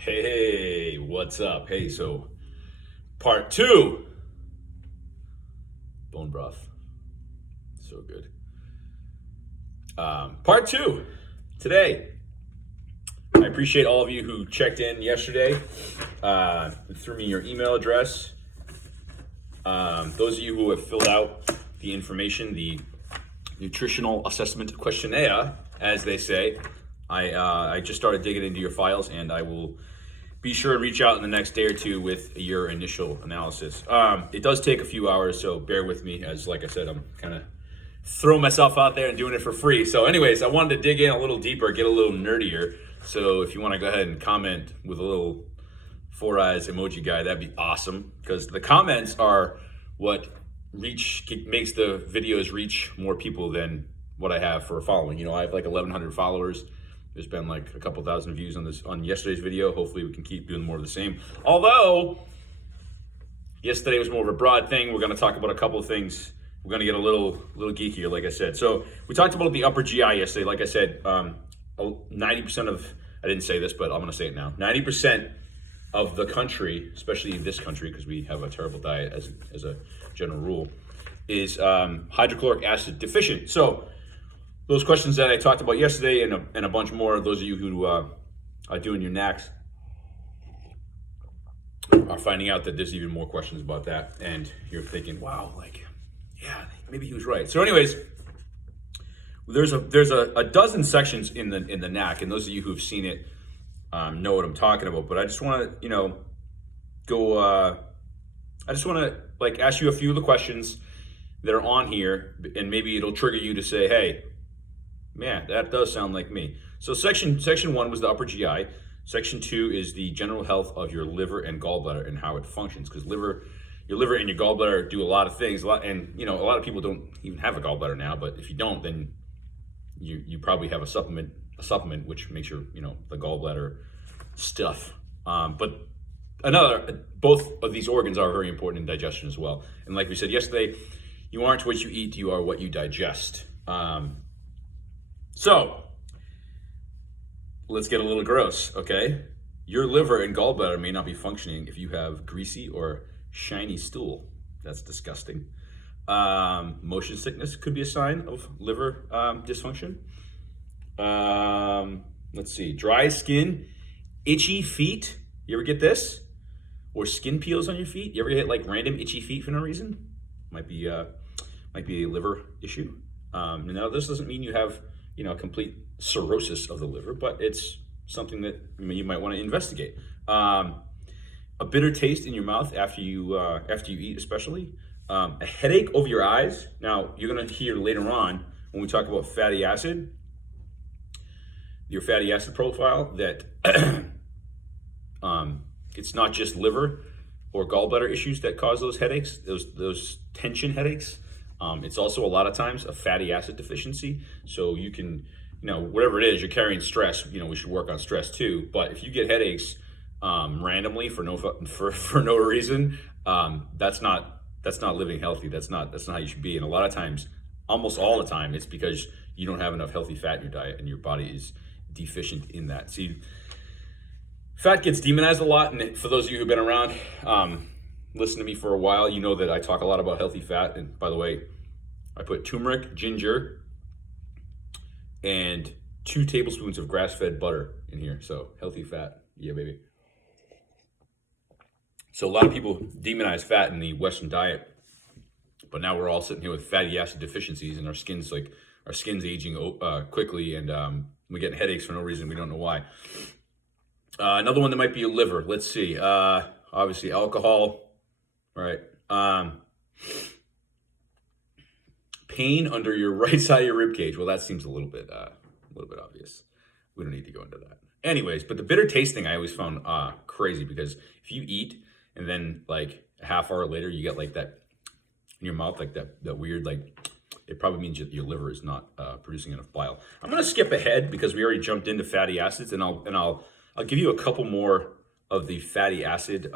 Hey, what's up? Hey, so part two, bone broth, so good. Part two today. I appreciate all of you who checked in yesterday, threw me your email address. Those of you who have filled out the information, the nutritional assessment questionnaire, as they say. I just started digging into your files, and I will be sure to reach out in the next day or two with your initial analysis. It does take a few hours, so bear with me. As like I said, I'm kind of throwing myself out there and doing it for free. So, anyways, I wanted to dig in a little deeper, get a little nerdier. So, if you want to go ahead and comment with a little four eyes emoji guy, that'd be awesome. Because the comments are what makes the videos reach more people than what I have for a following. I have like 1,100 followers. There's been like a couple thousand views on yesterday's video. Hopefully we can keep doing more of the same. Although yesterday was more of a broad thing. We're going to talk about a couple of things. We're going to get a little geekier, like I said. So we talked about the upper GI yesterday. Like I said, 90% of, I didn't say this, but I'm going to say it now. 90% of the country, especially this country, because we have a terrible diet as a general rule, is hydrochloric acid deficient. So those questions that I talked about yesterday and a bunch more, those of you who are doing your NACs are finding out that there's even more questions about that. And you're thinking, wow, yeah, maybe he was right. So anyways, there's a dozen sections in the NAC, and those of you who've seen it know what I'm talking about. But I just want to, I just want to ask you a few of the questions that are on here, and maybe it'll trigger you to say, hey, man, that does sound like me. So section one was the upper GI. Section two is the general health of your liver and gallbladder and how it functions. Because your liver and your gallbladder do a lot of things. A lot of people don't even have a gallbladder now. But if you don't, then you probably have a supplement which makes your the gallbladder stuff. But both of these organs are very important in digestion as well. And like we said yesterday, you aren't what you eat, you are what you digest. So let's get a little gross, okay? Your liver and gallbladder may not be functioning if you have greasy or shiny stool. That's disgusting. Motion sickness could be a sign of liver dysfunction. Let's see, dry skin, itchy feet. You ever get this? Or skin peels on your feet? You ever get random itchy feet for no reason? Might be a liver issue. Now this doesn't mean you have complete cirrhosis of the liver, but it's something that you might want to investigate. A bitter taste in your mouth after you eat, especially. A headache over your eyes. Now you're going to hear later on when we talk about fatty acid, your fatty acid profile, that it's not just liver or gallbladder issues that cause those headaches, those tension headaches. It's also a lot of times a fatty acid deficiency. So you can, whatever it is, you're carrying stress. We should work on stress too. But if you get headaches randomly for no reason, that's not living healthy. That's not how you should be. And a lot of times, almost all the time, it's because you don't have enough healthy fat in your diet and your body is deficient in that. See, fat gets demonized a lot. And for those of you who've been around, listen to me for a while, you know that I talk a lot about healthy fat. And by the way, I put turmeric, ginger, and 2 tablespoons of grass-fed butter in here. So healthy fat, yeah, baby. So a lot of people demonize fat in the Western diet, but now we're all sitting here with fatty acid deficiencies, and our skin's aging quickly, and we're getting headaches for no reason. We don't know why. Another one that might be your liver. Let's see. Obviously, alcohol. Right. Pain under your right side of your rib cage. Well, that seems a little bit obvious. We don't need to go into that. Anyways, but the bitter taste thing I always found crazy, because if you eat and then a half hour later you get that in your mouth, that weird it probably means that your liver is not producing enough bile. I'm gonna skip ahead because we already jumped into fatty acids, and I'll give you a couple more of the fatty acid,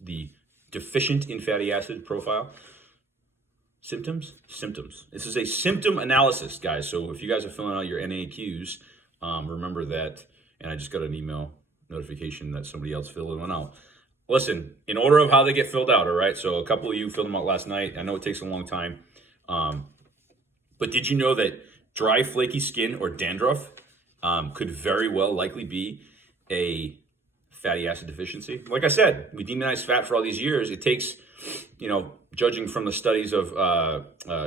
the deficient in fatty acid profile. Symptoms. This is a symptom analysis, guys. So if you guys are filling out your NAQs, remember that. And I just got an email notification that somebody else filled one out. Listen, in order of how they get filled out, all right? So a couple of you filled them out last night. I know it takes a long time. But did you know that dry, flaky skin or dandruff could very well likely be a fatty acid deficiency? Like I said, we demonized fat for all these years. It takes, judging from the studies of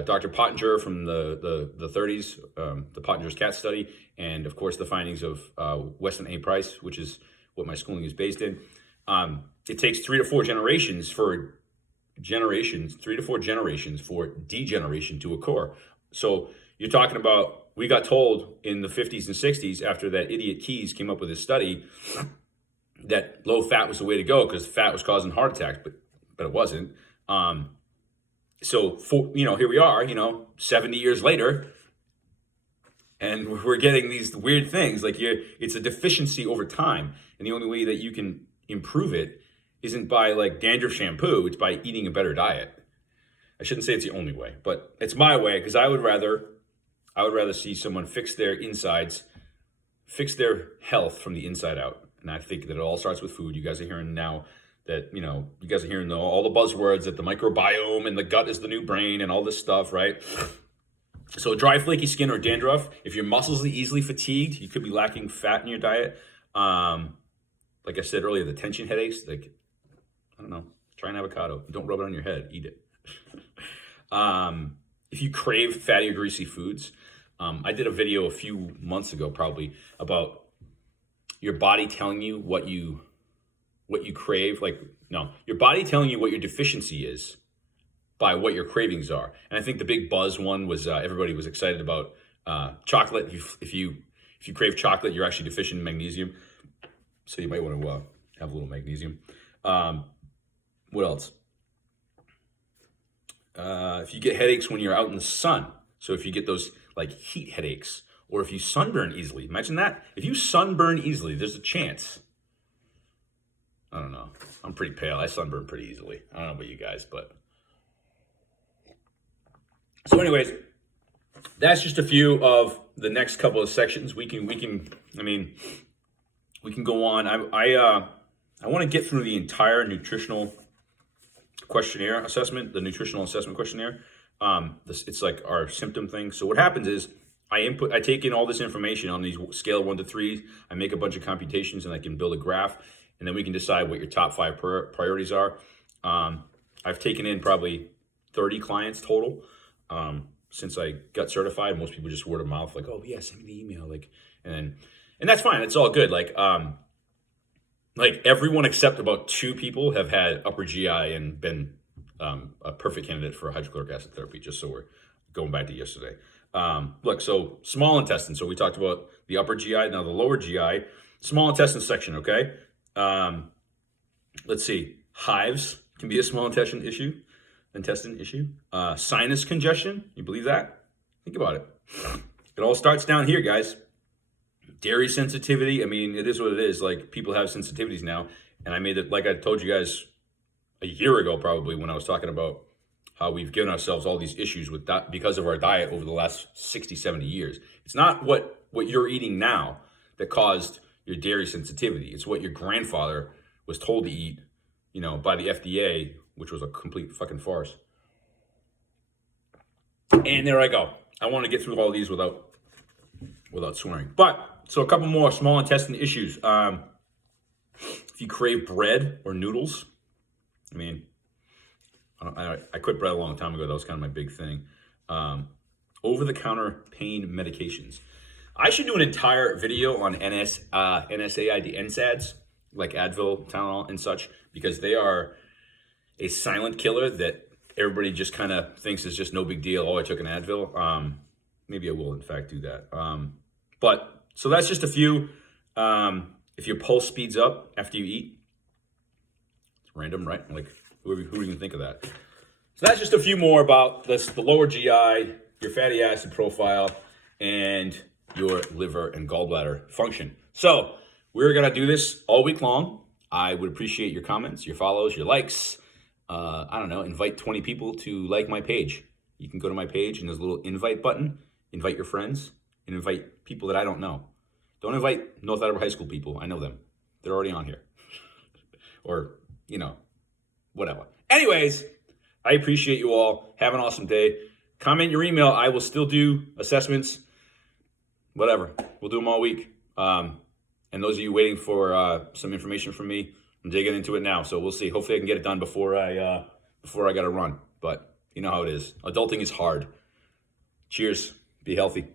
Dr. Pottinger from the 30s, the Pottinger's cat study, and of course the findings of Weston A. Price, which is what my schooling is based in. It takes 3 to 4 generations for degeneration to occur. So you're talking about, we got told in the 50s and 60s after that idiot Keyes came up with his study that low fat was the way to go because fat was causing heart attacks, but it wasn't. So here we are, 70 years later, and we're getting these weird things. Like it's a deficiency over time, and the only way that you can improve it isn't by like dandruff shampoo, it's by eating a better diet. I shouldn't say it's the only way, but it's my way, because I would rather see someone fix their insides, fix their health from the inside out. And I think that it all starts with food. You guys are hearing now that, you guys are hearing all the buzzwords that the microbiome and the gut is the new brain and all this stuff, right? So dry, flaky skin or dandruff, if your muscles are easily fatigued, you could be lacking fat in your diet. Like I said earlier, the tension headaches, like, I don't know, try an avocado. Don't rub it on your head, eat it. If you crave fatty or greasy foods, I did a video a few months ago probably about your body telling you what you crave. Your body telling you what your deficiency is by what your cravings are. And I think the big buzz one was everybody was excited about chocolate. If you crave chocolate, you're actually deficient in magnesium. So you might want to have a little magnesium. What else? If you get headaches when you're out in the sun, so if you get those like heat headaches, or if you sunburn easily, imagine that. If you sunburn easily, there's a chance. I don't know. I'm pretty pale. I sunburn pretty easily. I don't know about you guys, but. So anyways, that's just a few of the next couple of sections. We can go on. I want to get through the entire nutritional questionnaire assessment, the nutritional assessment questionnaire. It's like our symptom thing. So what happens is I take in all this information on these scale of 1 to 3. I make a bunch of computations and I can build a graph, and then we can decide what your top 5 priorities are. I've taken in probably 30 clients total since I got certified. Most people just word of mouth, like, oh yeah, send me the email, and that's fine. It's all good. Like everyone except about 2 people have had upper GI and been a perfect candidate for hydrochloric acid therapy, just so we're going back to yesterday. Look, so small intestine. So we talked about the upper GI, now the lower GI. Small intestine section, okay? Let's see. Hives can be a small intestine issue. Sinus congestion, you believe that? Think about it. It all starts down here, guys. Dairy sensitivity, it is what it is. Like, people have sensitivities now. And I made it, like I told you guys a year ago probably, when I was talking about how we've given ourselves all these issues with that because of our diet over the last 60, 70 years. It's not what you're eating now that caused your dairy sensitivity. It's what your grandfather was told to eat, by the FDA, which was a complete fucking farce. And there I go. I want to get through all these without swearing. So a couple more small intestine issues. If you crave bread or noodles, I quit bread a long time ago. That was kind of my big thing. Over-the-counter pain medications. I should do an entire video on NSAID, NSAIDs, like Advil, Tylenol, and such, because they are a silent killer that everybody just kind of thinks is just no big deal. Oh, I took an Advil. Maybe I will, in fact, do that. So that's just a few. If your pulse speeds up after you eat, it's random, right? Like, who would even think of that? So that's just a few more about the lower GI, your fatty acid profile, and your liver and gallbladder function. So we're going to do this all week long. I would appreciate your comments, your follows, your likes. Invite 20 people to like my page. You can go to my page and there's a little invite button. Invite your friends and invite people that I don't know. Don't invite North Attleboro High School people. I know them. They're already on here. Or, you know, whatever. Anyways, I appreciate you all. Have an awesome day. Comment your email. I will still do assessments. Whatever. We'll do them all week. And those of you waiting for some information from me, I'm digging into it now. So we'll see. Hopefully I can get it done before I got to run. But you know how it is. Adulting is hard. Cheers. Be healthy.